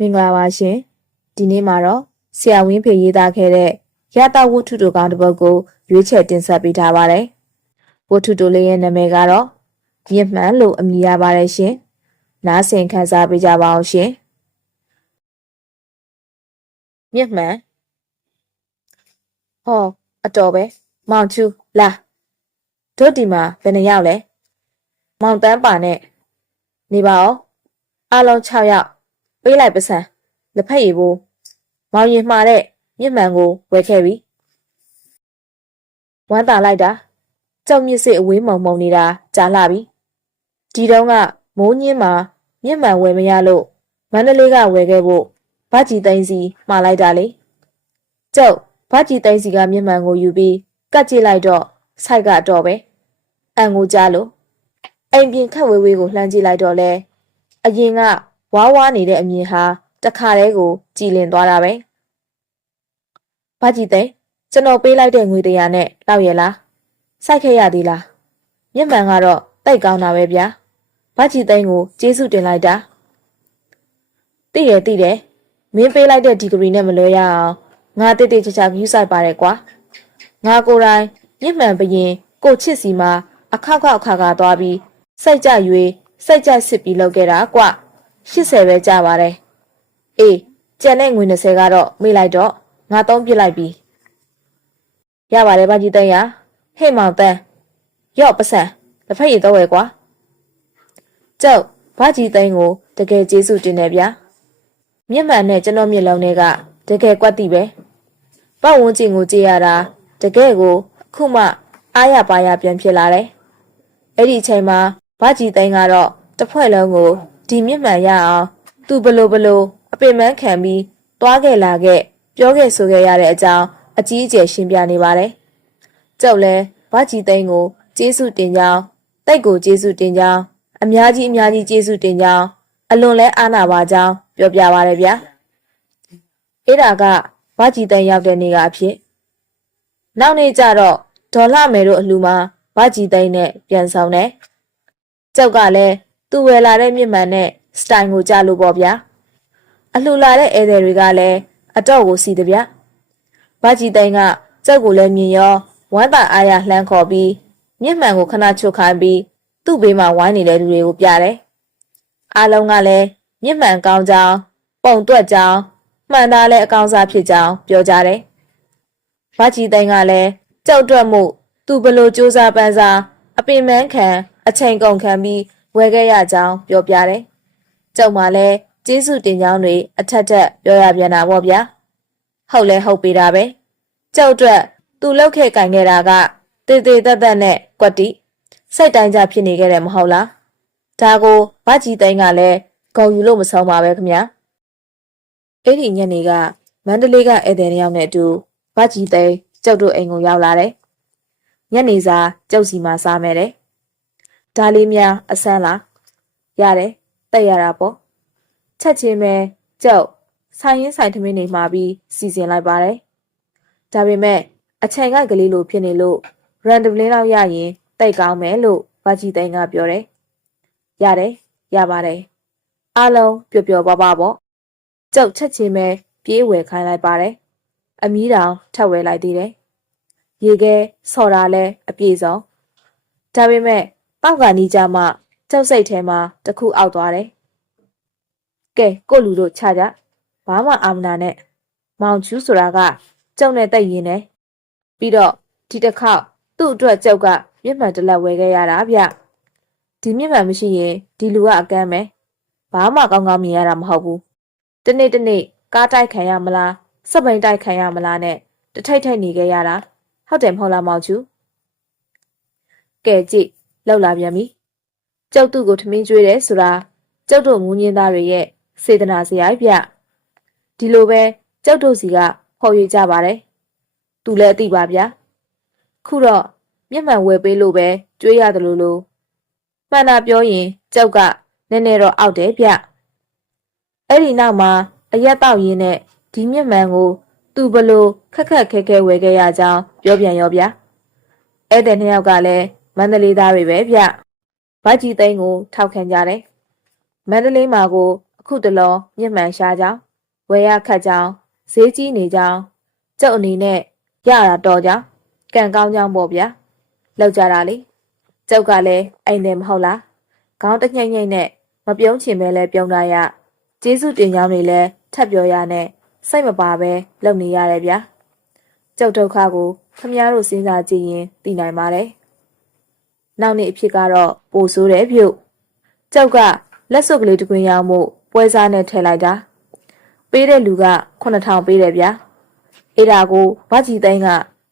မင်္ဂလာပါရှင်ဒီနေ့မှာတော့ဆရာဝင်းဖေရေးသားခဲ့တဲ့ရတဝတ္ထုတိုကောင်းတစ်ပုဒ်ကိုရွေးချယ်တင်ဆက်ပေးထားပါတယ်ဝတ္ထုတိုလေးရဲ့နာမည်ကတော့မြင့်မှန်လို့အမည်ရပါတယ်ရှင်နားဆင်ခန်းစားပေးကြပါအောင်ရှင်မြင့်မှန်ဟောအတော်ပဲမောင်ချူလာတို့ဒီမှာဘယ်နှယောက်လဲမောင်တန်းပါနဲ့နေပါဦးအားလုံး6ယောက်ပေးလိုက်ပစံလက်ဖက်ရည်ဘူးမောင်ရင်မှာတဲ့မြင့်မှန်ကိုဝယ်ခဲ့ပြီဝမ်းသာလိုက်တာကြောက်မြစ်စစ်အဝေးမုံမုံနေတာကြားလာပြီဒီတုန်းကမိုးညင်းမှာမြင့်မှန်ဝယ်မရလို့မန္တလေးကဝယ်ခဲ့ဖို့ဗကြီးသိန်းစီမှားလိုက်တာလေကျုပ်ဗကြီးသိန်းစီကမြင့်မှန်ကိုယူပြီးကတ်ကြည့်လိုက်တော့ဆိုက်ကတော့ပဲအန်ကိုကြားလို့အိမ်ပြင်ခက်ဝေးဝေးကိုလှမ်းကြည့်လိုက်တော့လဲအရင်ကဝါးဝါးနေတဲ့အမြင်ဟာတခါတည်းကိုကြည်လင်သွားတာပဲ။ဘာကြီးသိန်းကျွန်တော်ပေးလိုက်တဲ့ငွေ100နဲ့လောက်ရလား။စိုက်ခဲ့ရသေးလား။မြင့်မှန်ကတော့တိတ်ကောင်းတာပဲဗျာ။ဘာကြီးသိန်းကိုကျေးဇူးတင်လိုက်တာ။သိတယ်။မင်းပေးလိုက်တဲ့ဒီဂရီနဲ့မလွဲရအောင်ငါတိတ်တိတ်ချာချာယူဆိုင်ပါတယ်ကွာ။ငါကိုယ်တိုင်မြင့်မှန်ဘရင်ကိုချစ်စီမှာအခါသွားပြီးစိတ်ကြရွေစိတ်ကြစစ်ပြီးလုပ်ခဲ့တာကွာ80ပဲကြပါတယ်အေးကျန်တဲ့ငွေ20ကတော့မေ့လိုက်တော့ငါသုံးပြစ်လိုက်ပြီရပါတယ်ဗကြီးသိန်းရဟဲ့မောင်တန်းရော့ပစံတစ်ဖက်ရည်တော့ဝယ်ကွာကျုပ်ဗကြီးသိန်းကိုတကယ်ကျေးဇူးတင်တယ်ဗျာမြင့်မှန်နဲ့ကျွန်တော်မျက်လုံးတွေကတကယ်ကွက်တိပဲပတ်ဝန်းကျင်ကိုကြည့်ရတာတကယ်ကိုအခုမှအားရပါရပြန်ဖြစ်လာတယ်အဲ့ဒီအချိန်မှာဗကြီးသိန်းကတော့တစ်ဖွဲ့လုံးကိုဒီမြင့်မှန်ရအောင်သူဘလို့အပင်ပန်းခံပြီးသွားခဲ့လာခဲ့ပြောခဲ့ဆိုခဲ့ရတဲ့အကြောင်းအကြီးအကျယ်ရှင်းပြနေပါတယ်။ကျုပ်လည်းဗကြီးသိန်းကိုကျေးဇူးတင်ကြောင်းတိတ်ကိုကျေးဇူးတင်ကြောင်းအများကြီးကျေးဇူးတင်ကြောင်းအလွန်လဲအားနာပါကြောင်းပြောပြပါရဗျာ။အဲ့ဒါကဗကြီးသိန်းရောက်တဲ့နေ့ကအဖြစ်နောက်နေ့ကျတော့ဒေါ်လာမယ်တို့အလှူမှာဗကြီးသိန်းနဲ့ပြန်ဆောင်တယ်။ကျုပ်ကလည်းသူဝယ်လာတဲ့မြင့်မှန်နဲ့စတိုင်ကိုကြားလို့ပေါ့ဗျာအလှလာတဲ့ဧည့်သည်တွေကလည်းအတော့ကိုစီတဲ့ဗျဗကြီးသိန်းကကျုပ်ကိုလည်းမြင်ရောဝမ်းသာအားရလှမ်းခေါ်ပြီးမြင့်မှန်ကိုခဏချုပ်ခိုင်းပြီးသူ့ဘေးမှာဝိုင်းနေတဲ့လူတွေကိုပြတယ်အားလုံးကလည်းမြင့်မှန်ကောင်းကြောင်းပုံတွက်ကြောင်းမှန်သားလည်းအကောင်းစားဖြစ်ကြောင်းပြောကြတယ်ဗကြီးသိန်းကလည်းကျုပ်အတွက်မှုသူဘလို့စူးစမ်းပန်းစားအပင်ပန်းခံအချိန်ကုန်ခံပြီးဝယ်ခဲ့ရကြောင်းပြောပြတယ်။ကျုံမှလည်းကျေးဇူးတင်ကြောင်းတွေအထက်ပြောရပြန်တာပေါ့ဗျာ။ဟုတ်လဲဟုတ်ပေတာပဲ။ကျုပ်အတွက်သူလောက်ခဲ့ကင်ခဲ့တာကတေတက်နဲ့ကွက်တိစိတ်တိုင်းကြဖြစ်နေခဲ့တယ်မဟုတ်လား။ဒါကိုဗကြီးသိန်းကလည်းဂုံယူလို့မဆုံးပါပဲခင်ဗျာ။အဲ့ဒီညနေကမန္တလေးကဧည့်သည်တစ်ယောက်နဲ့အတူဗကြီးသိန်းကျုပ်တို့အိမ်ကိုရောက်လာတယ်။ညနေစာကျုပ်စီမှာစားမယ်တဲ့။ဒါလေးများအဆန်းလားရတယ်တက်ရတာပေါ့ချက်ချင်းပဲကျုပ်ဆိုင်ရင်ဆိုင်ထမင်းနေမှာပြီးစီစဉ်လိုက်ပါတယ်ဒါပေမဲ့အချိန်ကလေးလိုဖြစ်နေလို့ရန်ဒမ်လင်းလောက်ရရင်တိတ်ကောင်းမယ်လို့ဗကြီးသိန်းကပြောတယ်ရတယ်ရပါတယ်အားလုံးပျော်ပျော်ပါပါပေါ့ကျုပ်ချက်ချင်းပဲပြေးဝယ်ခိုင်းလိုက်ပါတယ်အမီးတောင်ထပ်ဝယ်လိုက်သေးတယ်ရေခဲဆော်တာလဲအပြည့်စုံဒါပေမဲ့တောက်ကနီးကြမှကျုပ်စိတ်ထဲမှာတခုအောက်သွားတယ်။ကဲကိုလူတို့ချကြဘာမှအာမနာနဲ့မောင်ချူးဆိုတာကကျုပ်နဲ့တိတ်ရင်နဲ့ပြီးတော့ဒီတစ်ခေါက်သူ့အတွက်ကျုပ်ကမြင့်မှန်တလက်ဝဲခဲ့ရတာဗျ။ဒီမြင့်မှန်မရှိရင်ဒီလူကအကမ်းပဲဘာမှကောင်းကောင်းမြင်ရတာမဟုတ်ဘူး။တနေ့ကားတိုက်ခံရမလားစက်ပိန်တိုက်ခံရမလားနဲ့တထိတ်ထိတ်နေခဲ့ရတာဟုတ်တယ်မဟုတ်လားမောင်ချူ။ကဲကြည့်လောက်လာပြန်ပြီ။ကျုပ်သူ့ကိုထမင်းကျွေးတယ်ဆိုတာကျုပ်တို့မူးညင်းသားတွေရဲ့စေတနာစရိုက်ဗျဒီလိုပဲကျုပ်တို့စီကခေါ်ရွေကြပါတယ်သူလည်းအသိပါဗျာခုတော့မျက်မှန်ဝယ်ပေးလို့ပဲကျွေးရတယ်လို့မှန်တာပြောရင်ကျုပ်ကနည်းနည်းတော့အောက်တယ်ဗျအဲ့ဒီနောက်မှာအရက်တောက်ရင်းနဲ့ဒီမျက်မှန်ကိုသူဘလို့ခက်ခဲဝယ်ခဲ့ရကြောင်းပြောပြန်ရောဗျအဲ့တဲ့နှစ်ယောက်ကလည်းမန္တလေးသားတွေပဲဗျဗကြီးသိန်းကိုထောက်ခံကြတယ်မန္တလေးမှာကိုအ အခုတလောမျက်မှန်ရှားကြောင်းဝယ်ရခတ်ကြောင်းဈေးကြီးနေကြောင်းကျုပ်အနေနဲ့ရတာတော့ကြောင်းကံကောင်းကြောင်းပေါ့ဗျာလောက်ကြတာလေကျုပ်ကလည်းအိမ်တယ်မဟုတ်လားခေါင်းတညိမ့်ညိမ့်နဲ့မပြုံးချင်ပဲလဲပြုံးတာရကျေးဇူးတင်ကြောင်းတွေလဲထပ်ပြောရနဲ့စိတ်မပါပဲလုပ်နေရတယ်ဗျာကျုပ်ဒုက္ခကိုခမည်းတော်စဉ်းစားကြည့်ရင်သိနိုင်ပါတယ်နောက်နေ့အဖြစ်ကတော့ပိုဆိုးတယ်ပြုတ်ကျုပ်ကလက်စွပ်ကလေးတစ်ခွင်ရောင်းမှုပွဲစားနဲ့ထည့်လိုက်တာပေးတဲ့လူက9000ပေးတယ်ဗျာအဲ့ဒါကိုဗကြီးသိန်းက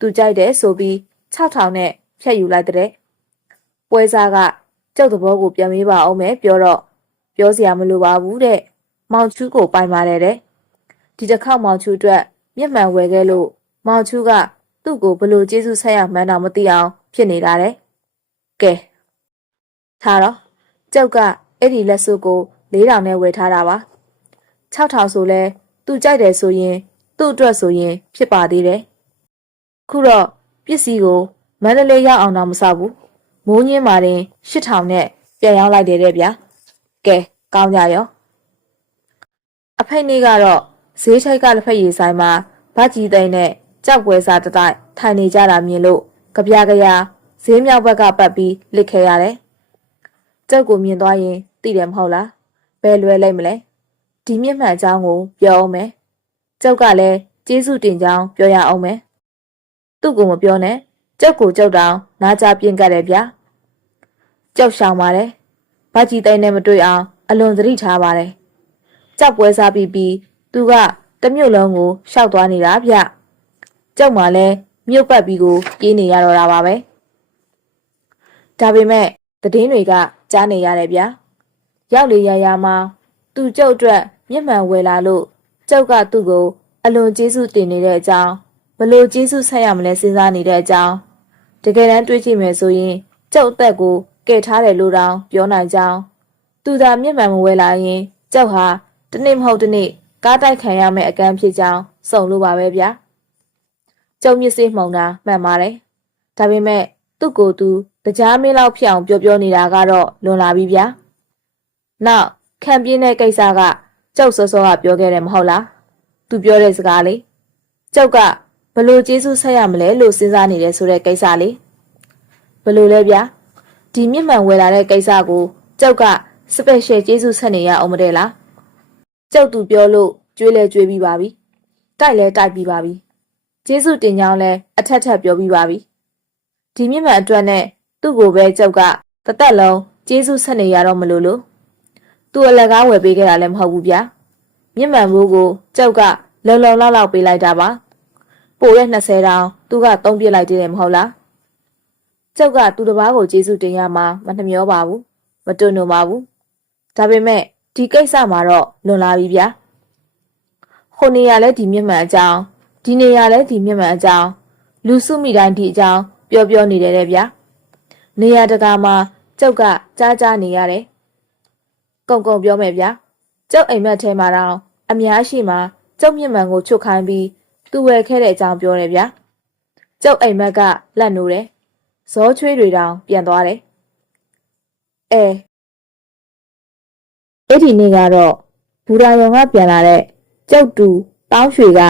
သူကြိုက်တယ်ဆိုပြီး6000နဲ့ဖြတ်ယူလိုက်တဲ့ပွဲစားကကျုပ်သဘောကိုပြန်မေးပါအောင်မယ်ပြောစရာမလိုပါဘူးတဲ့မောင်ချူးကိုပိုင်ပါတယ်တဲ့ဒီတစ်ခေါက်မောင်ချူးအတွက်မျက်မှန်ဝယ်ခဲ့လို့မောင်ချူးကသူ့ကိုဘလို့ကျေးဇူးဆက်ရမှန်းတော့မသိအောင်ဖြစ်နေတာတဲ့ကဲထားတော့ကျုပ်ကအဲ့ဒီလက်စွပ်ကို4000နဲ့ဝယ်ထားတာပါ6000ဆိုလဲသူကြိုက်တယ်ဆိုရင်သူ့အတွက်ဆိုရင်ဖြစ်ပါသေးတယ်ခုတော့ပစ္စည်းကိုမန္တလေးရောက်အောင်တော့မဆောက်ဘူးမိုးညင်းမာတင်8000နဲ့ပြန်ရောက်လိုက်တယ်တဲ့ဗျာကဲကောင်းကြရောအဖိတ်နေ့ကတော့ဈေးထိုက်ကလက်ဖက်ရည်ဆိုင်မှာဗကြီးသိန်းနဲ့ကြောက်ပွဲစားတတိုက်ထိုင်နေကြတာမြင်လို့ကြပြကြရာဈေးမြောက်ဘက်ကပတ်ပြီးလစ်ခဲ့ရတယ်ကျုပ်ကိုမြင်သွားရင်သိတယ်မဟုတ်လားဘယ်လွယ်လိုက်မလဲဒီမျက်မှန်အကြောင်းကိုပြောအောင်မယ်ကျုပ်ကလည်းကျေးဇူးတင်ကြောင်းပြောရအောင်မယ်သူ့ကိုမပြောနဲ့ကျုပ်ကိုကျုပ်တောင်နားကြပြင်းကတ်တယ်ဗျာကျုပ်ရှောင်ပါတယ်ဗကြီးသိန်းနဲ့မတွေ့အောင်အလွန်သတိထားပါတယ်ကြောက်ပွဲစားပြီးသူကတမြို့လုံးကိုရှောက်သွားနေတာဗျကျုပ်မှလည်းမြို့ပတ်ပြီးကိုပြေးနေရတော့တာပါပဲဒါပေမဲ့သတင်းတွေကကြားနေရတယ်ဗျာရောက်လေရမှာသူကျုပ်အတွက်မျက်မှန်ဝယ်လာလို့ကျုပ်ကသူ့ကိုအလွန်ကျေးဇူးတင်နေတဲ့အကြောင်းဘလို့ကျေးဇူးဆက်ရမလဲစဉ်းစားနေတဲ့အကြောင်းတကယ်တမ်းတွေးကြည့်မယ်ဆိုရင်ကျုပ်အသက်ကိုကယ်ထားတယ်လို့တောင်ပြောနိုင်ကြောင်းသူသာမျက်မှန်မဝယ်လာရင်ကျုပ်ဟာတနေ့မဟုတ်တနေ့ကားတိုက်ခံရမယ့်အကန့်ဖြစ်ကြောင်းစုံလို့ပါပဲဗျာကျုပ်မျက်စိမှုန်တာမှန်ပါတယ်ဒါပေမဲ့သူ့ကိုယ်သူကြားမင်းလောက်ဖြစ်အောင်ပြောနေတာကတော့လွန်လာပြီဗျာနောက်ခံပြင်းတဲ့ကိစ္စကကျုပ်စောစောကပြောခဲ့တယ်မဟုတ်လားသူပြောတဲ့စကားလေးကျုပ်ကဘလို့ကျေးဇူးဆက်ရမလဲလို့စဉ်းစားနေတယ်ဆိုတဲ့ကိစ္စလေးဘလို့လဲဗျာဒီမျက်မှန်ဝယ်လာတဲ့ကိစ္စကိုကျုပ်ကစပယ်ရှယ်ကျေးဇူးဆက်နေရအောင်မတဲ့လားကျုပ်သူပြောလို့ကြွေးလဲကြွေးပြီးပါပြီတိုက်လဲတိုက်ပြီးပါပြီကျေးဇူးတင်ကြောင်းလဲအထက်ထပ်ပြောပြီးပါပြီဒီမျက်မှန်အတွက်နဲ့သူ့ကိုပဲကျုပ်ကတသက်လုံးကျေးဇူးဆက်နေရတော့မလို့သူ့အလက်ကားဝယ်ပေးခဲ့တာလည်းမဟုတ်ဘူးဗျာမျက်မှန်ဘိုးကိုကျုပ်ကလုံလောက်ပေးလိုက်တာပါပိုတဲ့20တောင်သူကသုံးပြစ်လိုက်တယ်မဟုတ်လားကျုပ်ကသူတစ်ပါးကိုကျေးဇူးတင်ရမှာမနှမျောပါဘူးမတွန့်ပါဘူးဒါပေမဲ့ဒီကိစ္စမှာတော့လွန်လာပြီဗျာဟိုနေရာလဲဒီမျက်မှန်အကြောင်းဒီနေရာလဲဒီမျက်မှန်အကြောင်းလူစုမိတိုင်းဒီအကြောင်းပြောနေတယ်တဲ့ဗျာနေရာတကာမှာကျုပ်ကကြားနေရတယ်ကုံပြောမယ်ဗျာကျုပ်အိမ်မက်ထဲမှာတော့အများရှိမှကျုပ်မျက်မှန်ကိုချွတ်ခိုင်းပြီးသူဝယ်ခဲ့တဲ့အကြောင်းပြောတယ်ဗျာကျုပ်အိမ်မက်ကလက်နိုးတယ်ဇောချွေးတွေတောင်ပြန်သွားတယ်အဲ့ဒီနေ့ကတော့ဘူရာယုံကပြန်လာတဲ့ကျုပ်တူတောင်းရွှေက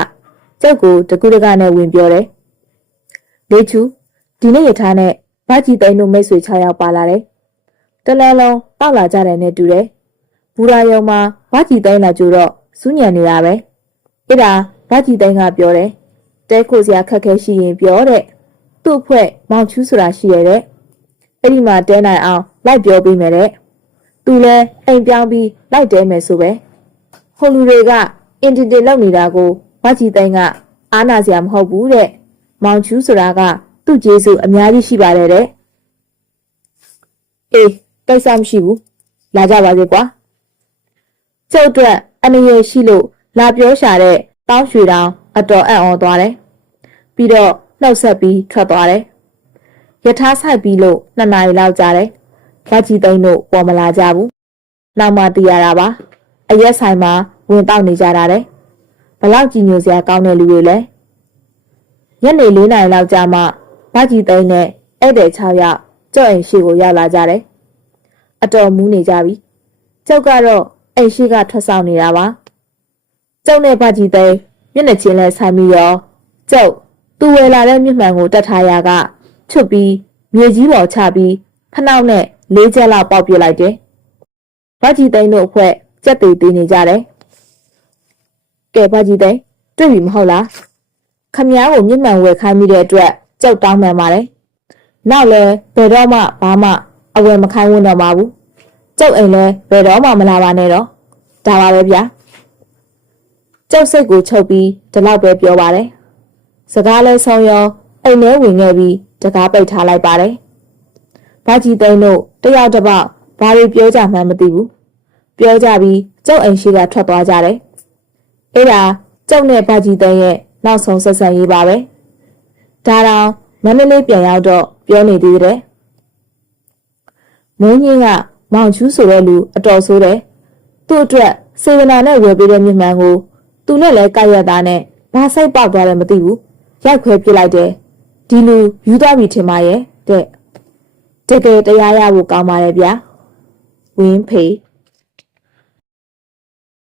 ကျုပ်ကိုတကူတကနဲ့ဝင်ပြောတယ်လေးချူဒီနေ့ရထားနဲ့ဗကြီးသိန်းတို့မိတ်ဆွေ6ယောက်ပါလာတယ်တလန်းလုံးတောက်လာကြတယ်နဲ့တူတယ်ဘူရာယုံမှာဗကြီးသိန်းလာကြတော့စူးညံနေတာပဲအဲ့ဒါဗကြီးသိန်းကပြောတယ်တဲခိုစရာခက်ခဲရှိရင်ပြောတဲ့သူ့အဖွဲ့မောင်ချူးဆိုတာရှိရတဲ့အဲ့ဒီမှာတဲနိုင်အောင်လိုက်ပြောပေးမယ်တဲ့သူလဲအိမ်ပြောင်းပြီးလိုက်တဲမယ်ဆိုပဲဟိုလူတွေကအင်တင်လောက်နေတာကိုဗကြီးသိန်းကအားနာစရာမဟုတ်ဘူးတဲ့မောင်ချူးဆိုတာကသူ့ကျေးဇူးအများကြီးရှိပါတယ်တဲ့အေးကိစ္စမရှိဘူးလာကြပါစေကွာကျုပ်အတွက်အနေရရှိလို့လာပြောရှာတဲ့တောင်းရွှေတောင်အတော်အံ့ဩသွားတယ်ပြီးတော့နှုတ်ဆက်ပြီးထွက်သွားတယ်ယထာဆိုင်ပြီးလို့2 နာရီလောက်ကြာတယ်ဗကြီးသိန်းတို့ပေါ်မလာကြဘူးနောက်မှသိရတာပါအရက်ဆိုင်မှာဝင်တောက်နေကြတာတဲ့ဘလောက်ကြီးညိုစရာကောင်းတဲ့လူတွေလဲညနေ4 နာရီလောက်ကြာမှဗကြီးသိန်းနဲ့ဧည့်သည်6ယောက်ကျုပ်အိမ်ရှိကိုရောက်လာကြတယ်အတော်မူးနေကြပြီကျုပ်ကတော့ အိမ်ရှိကထွက်ဆောင်နေတာပါကျုပ်နဲ့ဗကြီးသိန်းမျက်နှာချင်းလဲဆိုင်ပြီးတော့ကျုပ်သူဝယ်လာတဲ့မြစ်မှန်ကိုတတ်ထားရကချွတ်ပြီးမြေကြီးပေါ်ချပြီးဖနှောက်နဲ့၄ချက်လောက်ပေါက်ပြလိုက်တယ်ဗကြီးသိန်းတို့အဖွဲ့ကြက်သေးသေးနေကြတယ်ကဲဗကြီးသိန်းတွေ့ပြီမဟုတ်လားခမည်းကိုမြစ်မှန်ဝယ်ခိုင်းမိတဲ့အတွက်ကျုပ်တောင်းပန်ပါတယ်နောက်လဲဘယ်တော့မှဘာမှအဝယ်မခိုင်းဝန်းတော့ပါဘူးကျုပ်အိမ်လဲဘယ်တော့မှမလာပါနဲ့တော့ဒါပါပဲဗျာကျုပ်စိတ်ကိုချုပ်ပြီးဒီလောက်ပဲပြောပါတယ်စကားလဲဆုံးရောအိမ်ထဲဝင်ခဲ့ပြီးတကားပိတ်ထားလိုက်ပါတယ်ဗကြီးသိန်းတို့တယောက်တစ်ပေါက်ဘာတွေပြောကြမှန်းမသိဘူးပြောကြပြီးကျုပ်အိမ်ရှိကထွက်သွားကြတယ်အဲ့ဒါကျုပ်နဲ့ဗကြီးသိန်းရဲ့နောက်ဆုံးဆက်ဆံရေးပါပဲဒါတောင်မန္တလေးပြန်ရောက်တော့ပြောနေသေးတယ်မိုးညင်းကမောင်ချူးဆိုတဲ့လူအတော်ဆိုးတယ်သူ့အတွက်စေဝနာနဲ့ဝယ်ပေးတဲ့မြမှန်ကိုသူနဲ့လည်းကြိုက်ရတာနဲ့ဘာစိတ်ပေါက်သွားတယ်မသိဘူးရိုက်ခွဲပြလိုက်တယ်ဒီလူယူသွားပြီထင်ပါရဲ့တဲ့တကယ်တရားရဖို့ကောင်းပါရဲ့ဗျာဝင်းဖေ